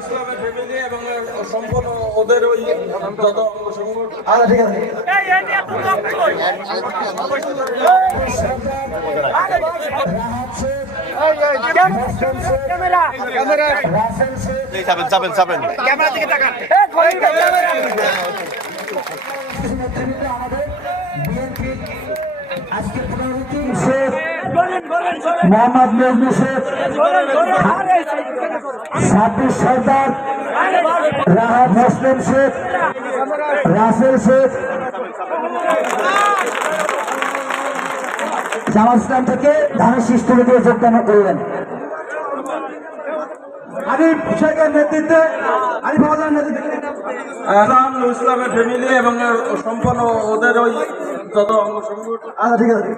ইসলামের ফ্যামিলি এবং সম্পূর্ণ ওদের ওই যত ঠিক আছে। যাবেন ক্যামেরা দিকে তাকান। মোহাম্মদ নজরুল শেখ, সাব্বির সর্দার, রাহাত হোসেন শেখ, রাসেল শেখ, জামাত ইসলাম থেকে ধানের শীষ তুলে দিয়ে যোগদান করলেন। আরিফ শেখের নেতৃত্বে, আরিফ হাওলাদার নেতৃত্বে ইসলামের ফ্যামিলি এবং সম্পূর্ণ ওদের ওই যত অঙ্গ সংগঠন ঠিক আছে।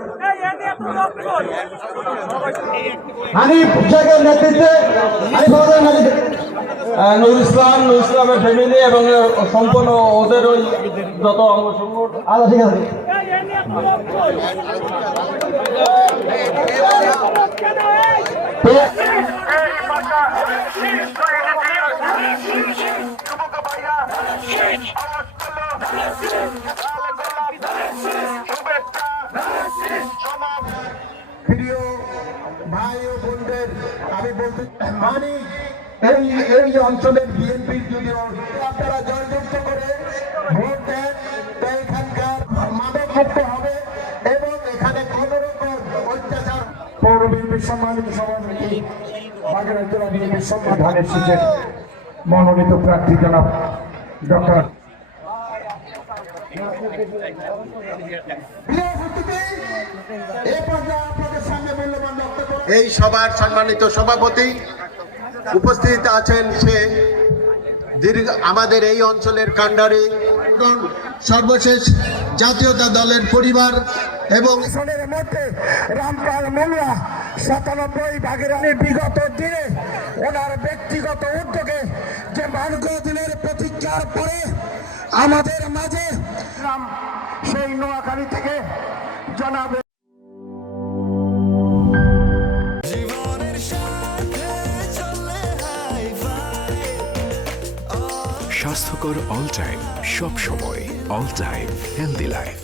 আরিফ শেখের নেতৃত্বে, আরিফ হাওলাদার নেতৃত্বে ইসলামের ফ্যামিলি এবং সম্পূর্ণ ওদের ওই যত অঙ্গ সংগঠন ঠিক আছে। প্রিয় ভাই ও বোনদের আমি বলতে মানি এই অঞ্চলের বিএনপির যদি আপনারা জয়যুক্ত করে ভোট দেন তো এখানকার মাদক মুক্ত হবে এবং এখানে কোন রকম অত্যাচার। পৌর বিএনপির সম্মানিত সভাপতি বাগেরহাট জেলা বিএনপির সম্মান ধানের শীষের মনোনীত প্রার্থী জনাব ডক্টর এই সভার সম্মানিত সভাপতি উপস্থিত আছেন, সে আমাদের এই অঞ্চলের কাণ্ডারি সর্বশেষ জাতীয়তা দলের পরিবার এবং মধ্যে রামপাল মোল্লা 97 বাগেরহাটের বিগত দিনে ওনার ব্যক্তিগত উদ্যোগে যে মানবদিনের প্রতিজ্ঞার পরে আমাদের মাঝে সেই নোয়াখালী থেকে জনাব স্বাস্থ্যকর অল টাইম, সব সময় অল টাইম হেলদি লাইফ।